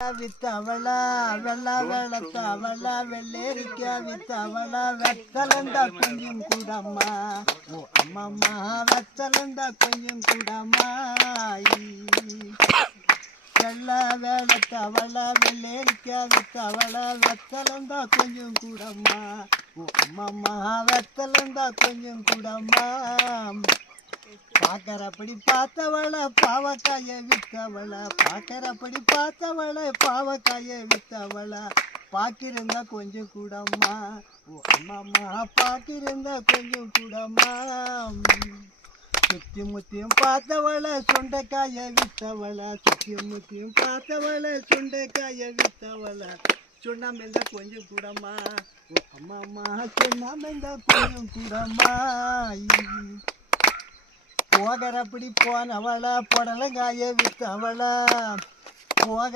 வித்தவளா வெள்ளா வெள்ளத்தவளா வெள்ளேரிக்கா வித்தவளா வெத்தலந்தா கொஞ்சம் கூடம்மா ஓ அம்மம்மா வெத்தலந்தா கொஞ்சம் கூடம்மா வெள்ளா வேளத்தவளா வெள்ளேரிக்கா வித்தவளா வெத்தலந்தா கொஞ்சம் கூடம்மா ஓ அம்மம்மா வெத்தலந்தா கொஞ்சம் கூடம்மா பாக்கறப்படி பார்த்தவள பாவக்காய வித்தவள பாக்கறப்படி பார்த்தவள பாவக்காய வித்தவள பாக்கிருந்தா கொஞ்சம் கூடம்மா ஓ அம்மாம்மா பாக்கிருந்தா கொஞ்சம் கூடம்மா சுத்தி முத்தியும் பார்த்தவள சுண்டைக்காய வித்தவள சுத்தி முத்தியும் பார்த்தவள சுண்டைக்காய வித்தவள சுண்ணாம்பெந்தா கொஞ்சம் கூடம்மா ஓ அம்மாம்மா சுண்ணாம்பெந்தா கொஞ்சம் கூடம்மா போகிறப்படி போனவளா புடலங்காய வித்தவளா போக